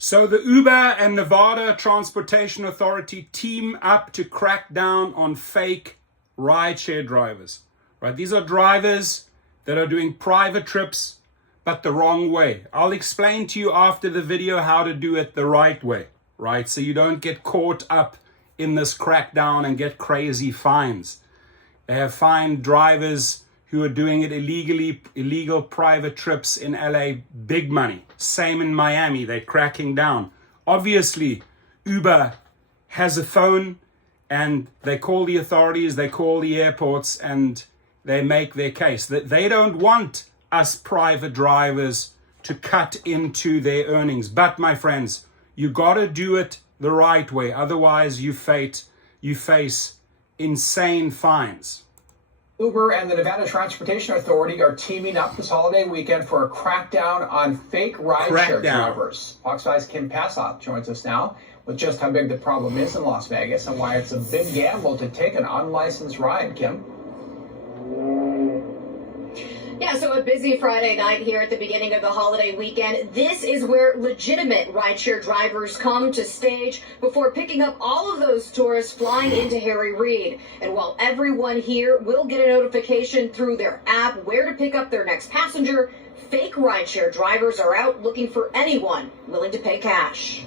So the Uber and Nevada Transportation Authority team up to crack down on fake rideshare drivers, right? These are drivers that are doing private trips, but the wrong way. I'll explain to you after the video how to do it the right way, right? So you don't get caught up in this crackdown and get crazy fines. They have fined drivers who are doing it illegal private trips in LA, big money. Same in Miami, they're cracking down. Obviously, Uber has a phone and they call the authorities, they call the airports, and they make their case. That they don't want us private drivers to cut into their earnings. But my friends, you gotta do it the right way. Otherwise, you face insane fines. Uber and the Nevada Transportation Authority are teaming up this holiday weekend for a crackdown on fake rideshare drivers. Fox 5's Kim Passoff joins us now with just how big the problem is in Las Vegas and why it's a big gamble to take an unlicensed ride. Kim? Yeah, so a busy Friday night here at the beginning of the holiday weekend. This is where legitimate rideshare drivers come to stage before picking up all of those tourists flying into Harry Reid. And while everyone here will get a notification through their app where to pick up their next passenger, fake rideshare drivers are out looking for anyone willing to pay cash.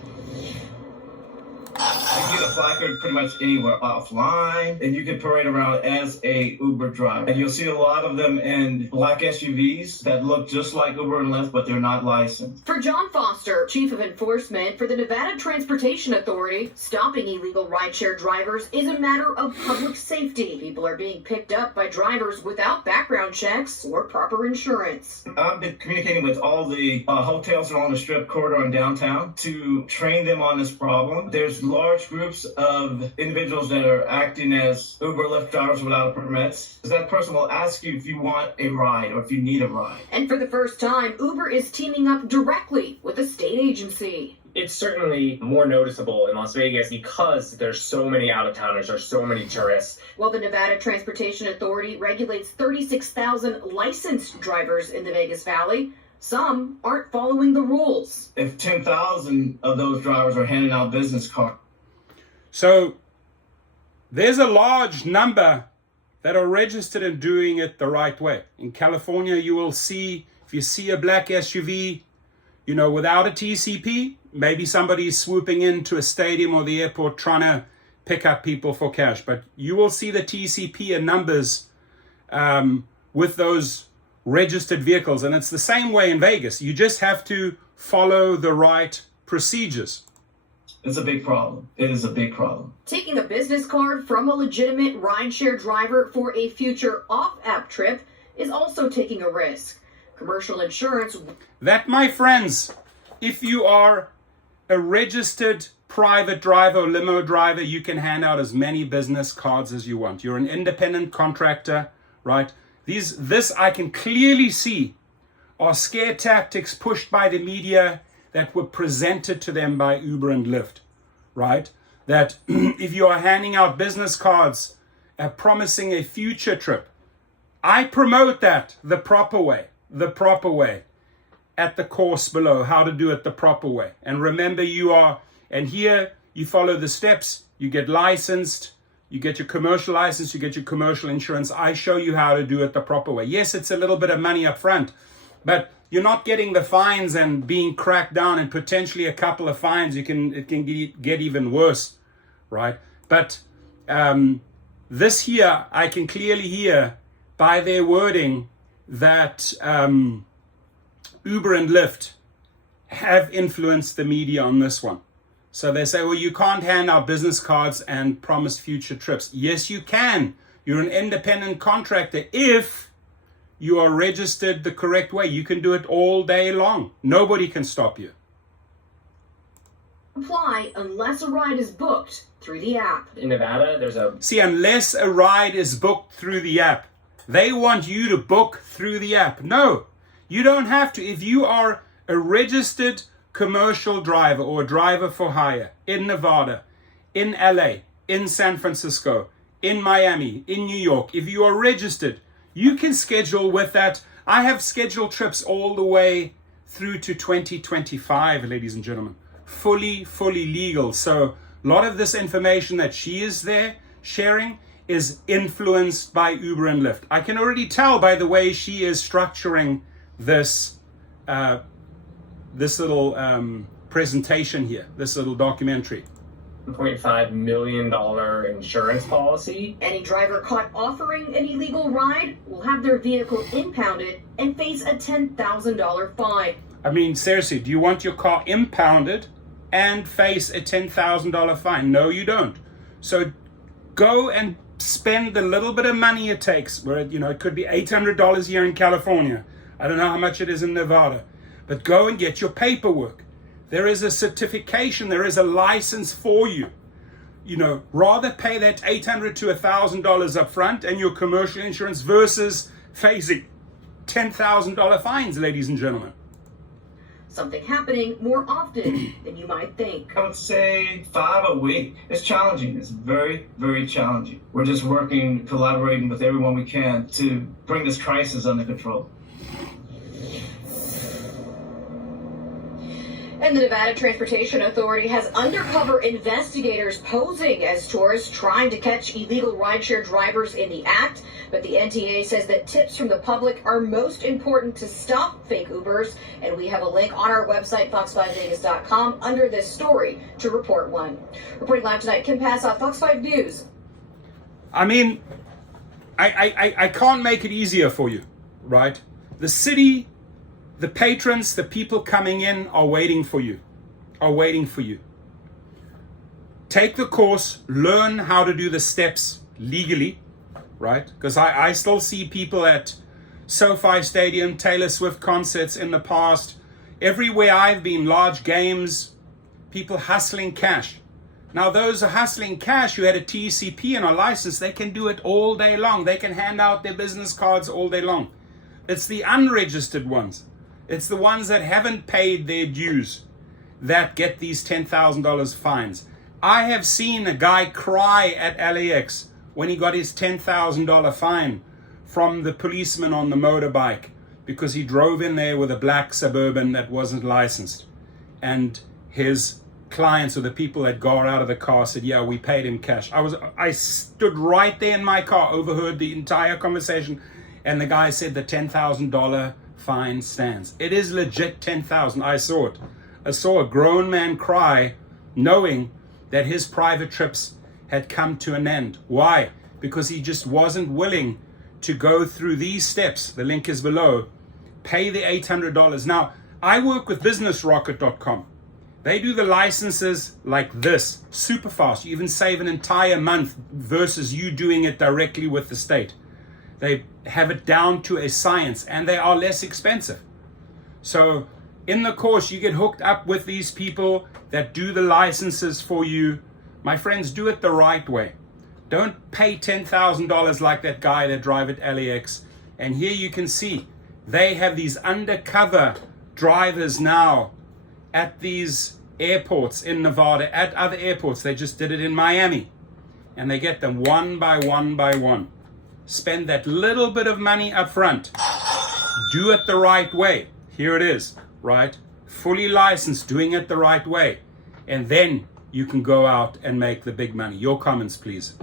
You can get a placard pretty much anywhere offline, and you can parade around as a Uber driver. And you'll see a lot of them in black SUVs that look just like Uber and Lyft, but they're not licensed. For John Foster, Chief of Enforcement for the Nevada Transportation Authority, stopping illegal rideshare drivers is a matter of public safety. People are being picked up by drivers without background checks or proper insurance. I've been communicating with all the hotels along the Strip corridor in downtown to train them on this problem. There's large groups of individuals that are acting as Uber, Lyft drivers without a permit. That person will ask you if you want a ride or if you need a ride. And for the first time, Uber is teaming up directly with a state agency. It's certainly more noticeable in Las Vegas because there's so many out-of-towners, there's so many tourists. While the Nevada Transportation Authority regulates 36,000 licensed drivers in the Vegas Valley, some aren't following the rules. If 10,000 of those drivers are handing out business cards. So there's a large number that are registered and doing it the right way. In California, you will see, if you see a black SUV, without a TCP, maybe somebody's swooping into a stadium or the airport trying to pick up people for cash. But you will see the TCP and numbers with those registered vehicles. And it's the same way in Vegas. You just have to follow the right procedures. It's a big problem. It is a big problem. Taking a business card from a legitimate rideshare driver for a future off-app trip is also taking a risk. Commercial insurance. That, my friends, if you are a registered private driver or limo driver, you can hand out as many business cards as you want. You're an independent contractor, right? This I can clearly see are scare tactics pushed by the media that were presented to them by Uber and Lyft, right? That if you are handing out business cards promising a future trip, I promote that the proper way at the course below, how to do it the proper way. And remember, here you follow the steps, you get licensed, you get your commercial license, you get your commercial insurance. I show you how to do it the proper way. Yes, it's a little bit of money up front, but you're not getting the fines and being cracked down and potentially a couple of fines. It can get even worse, right? But this here, I can clearly hear by their wording that Uber and Lyft have influenced the media on this one. So they say, well, you can't hand out business cards and promise future trips. Yes, you can. You're an independent contractor. If you are registered the correct way, you can do it all day long. Nobody can stop you. Apply unless a ride is booked through the app. In Nevada, unless a ride is booked through the app. They want you to book through the app. No, you don't have to. If you are a registered commercial driver or driver for hire in Nevada, in LA, in San Francisco, in Miami, in New York, if you are registered, you can schedule with that. I have scheduled trips all the way through to 2025, ladies and gentlemen, fully legal. So a lot of this information that she is there sharing is influenced by Uber and Lyft. I can already tell by the way she is structuring this this little presentation here, this little documentary. $1.5 million insurance policy. Any driver caught offering an illegal ride will have their vehicle impounded and face a $10,000 fine. I mean, seriously, do you want your car impounded and face a $10,000 fine? No, you don't. So go and spend the little bit of money it takes, where it could be $800 here in California. I don't know how much it is in Nevada, but go and get your paperwork. There is a certification, there is a license for you. Rather pay that $800 to $1,000 up front and your commercial insurance versus facing $10,000 fines, ladies and gentlemen. Something happening more often than you might think. I would say 5 a week. It's challenging. It's very, very challenging. We're just working, collaborating with everyone we can to bring this crisis under control. And the Nevada Transportation Authority has undercover investigators posing as tourists trying to catch illegal rideshare drivers in the act. But the NTA says that tips from the public are most important to stop fake Ubers. And we have a link on our website, fox5vegas.com, under this story to report one. Reporting live tonight, Kim Passoff, Fox 5 News. I mean, I can't make it easier for you, right? The city, the patrons, the people coming in are waiting for you, Take the course, learn how to do the steps legally, right? Because I still see people at SoFi Stadium, Taylor Swift concerts in the past. Everywhere I've been, large games, people hustling cash. Now those are hustling cash who had a TCP and a license, they can do it all day long. They can hand out their business cards all day long. It's the unregistered ones. It's the ones that haven't paid their dues that get these $10,000 fines. I have seen a guy cry at LAX when he got his $10,000 fine from the policeman on the motorbike because he drove in there with a black Suburban that wasn't licensed. And his clients or the people that got out of the car said, yeah, we paid him cash. I stood right there in my car, overheard the entire conversation, and the guy said the $10,000 fine stands. It is legit $10,000. I saw it. I saw a grown man cry knowing that his private trips had come to an end. Why? Because he just wasn't willing to go through these steps. The link is below. Pay the $800. Now, I work with businessrocket.com. They do the licenses like this, super fast. You even save an entire month versus you doing it directly with the state. They have it down to a science and they are less expensive. So in the course, you get hooked up with these people that do the licenses for you. My friends, do it the right way. Don't pay $10,000 like that guy that drive at LAX. And here you can see they have these undercover drivers now at these airports in Nevada, at other airports. They just did it in Miami. And they get them one by one by one. Spend that little bit of money up front. Do it the right way. Here it is, right? Fully licensed, doing it the right way. And then you can go out and make the big money. Your comments, please.